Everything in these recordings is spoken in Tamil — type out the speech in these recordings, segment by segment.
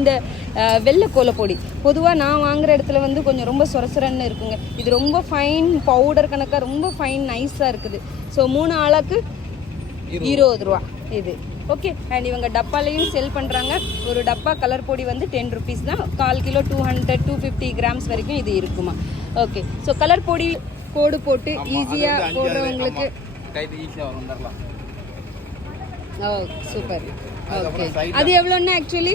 இந்த வெள்ளை கோலப்பொடி பொதுவாக நான் வாங்குற இடத்துல வந்து கொஞ்சம் ரொம்ப சொரசொரன்னு இருக்குங்க. இது ரொம்ப ஃபைன் பவுடர் கணக்காக ரொம்ப ஃபைன் நைஸாக இருக்குது. ஸோ 3 ஆளாக்கு 20 ரூபா இது. ஓகே. அண்ட் இவங்க டப்பாலையும் செல் பண்ணுறாங்க. ஒரு டப்பா கலர் பொடி வந்து 10 ருபீஸ் தான். 1/4 கிலோ 200-250 கிராம்ஸ் வரைக்கும் இது இருக்குமா. ஓகே. ஸோ கலர் பொடி கோடு போட்டு ஈஸியாக போடுறவங்களுக்கு ஓ சூப்பர். ஓகே. அது எவ்வளோன்னா ஆக்சுவலி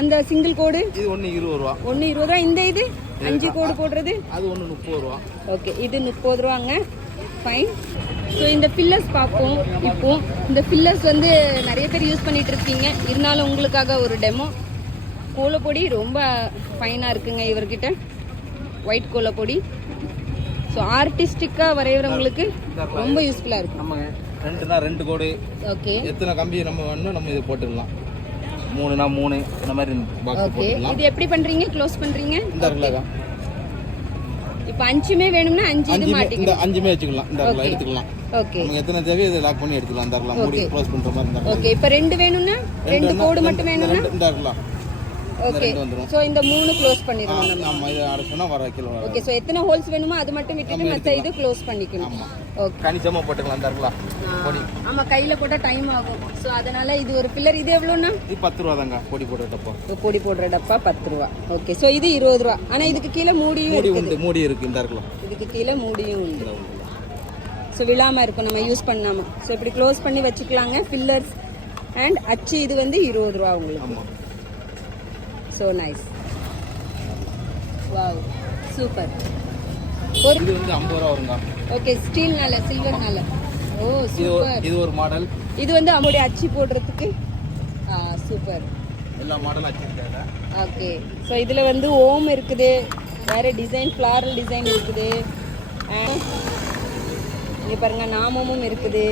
அந்த சிங்கிள் கோடு இது 1.20 ரூபா. 1.20 ரூபா. இந்த இது 5 கோடு போடுறது அது 1.30 ரூபா. ஓகே. இது 30 ரூபாங்க. ஃபைன். ஸோ இந்த ஃபில்லர்ஸ் பார்ப்போம். இப்போ இந்த ஃபில்லர்ஸ் வந்து நிறைய பேர் யூஸ் பண்ணிட்டு இருக்கீங்க. இருந்தாலும் உங்களுக்காக ஒரு டெமோ. கோலப்பொடி ரொம்ப ஃபைனாக இருக்குங்க இவர்கிட்ட. ஒயிட் கோலப்பொடி. ஸோ ஆர்டிஸ்டிக்காக வரைகிறவங்களுக்கு ரொம்ப யூஸ்ஃபுல்லாக இருக்கும். நம்ம 2 கோடு. ஓகே. எத்தனை கம்பி நம்ம வேணும் நம்ம இதை போட்டுக்கலாம். 3னா 3 இந்த மாதிரி பாக்ஸ் போட்டுக்கலாம். இது எப்படி பண்றீங்க? க்ளோஸ் பண்றீங்க? இந்த இருக்குலங்க. இப்போ 5மே வேணும்னா 5 இது மாட்டிங்க. இந்த 5மே வச்சுக்கலாம். இந்த இருக்குல எடுத்துக்கலாம். ஓகே. நம்ம எத்தனை தேவையோ இத லாக் பண்ணி எடுத்துக்கலாம். இந்த இருக்குல மூடி க்ளோஸ் பண்ற மாதிரி இருந்தா. ஓகே. இப்போ 2 வேணும்னா 2 கோடு மட்டும் வேணும்னா இந்த இருக்குல. ஓகே. சோ இந்த 3 க்ளோஸ் பண்ணிரணும் நம்ம. ஆமா இது அடச்சனா வர கிலோ. ஓகே. சோ எத்தனை ஹோல்ஸ் வேணுமோ அது மட்டும் விட்டுட்டு மத்த இது க்ளோஸ் பண்ணிக்கணும். ஓகே. கணிசமா போட்டுக்கலாம். இந்த இருக்குல பொடி. ஆமா கையில போட்டா டைம் ஆகும். சோ அதனால இது ஒரு பில்லர். இது எவ்வளவுனா? இது 10 ரூபாய் தாங்க. பொடி போடுற டப்பா. பொடி போடுற டப்பா 10 ரூபாய். ஓகே. சோ இது 20 ரூபாய். ஆனா இதுக்கு கீழ மூடியும் இருக்கு. மூடி இருக்கு. இந்த இருக்குல. இதுக்கு கீழ மூடியும் உண்டு. ஸோ விழாமல் இருக்கும் நம்ம யூஸ் பண்ணாமல். ஸோ இப்படி க்ளோஸ் பண்ணி வச்சுக்கலாங்க. ஃபில்லர்ஸ் அண்ட் அச்சு இது வந்து 20 ரூபா உங்களுக்கு. So nice. Wow super. ஒரு இது வந்து 50 ரூபா வருங்க. ஓகே. ஸ்டீல்னால சில்வர்னால. ஓ சூப்பர். இது ஒரு மாடல். இது வந்து நம்மளுடைய அச்சு போடுறதுக்கு சூப்பர். எல்லா மாடல் அச்சு இருக்காங்க. ஓகே. ஸோ இதில் வந்து ஓம் இருக்குது. வேறு டிசைன் ஃப்ளாரல் டிசைன் இருக்குது. இங்கே பாருங்கள் நாமமும் இருக்குது.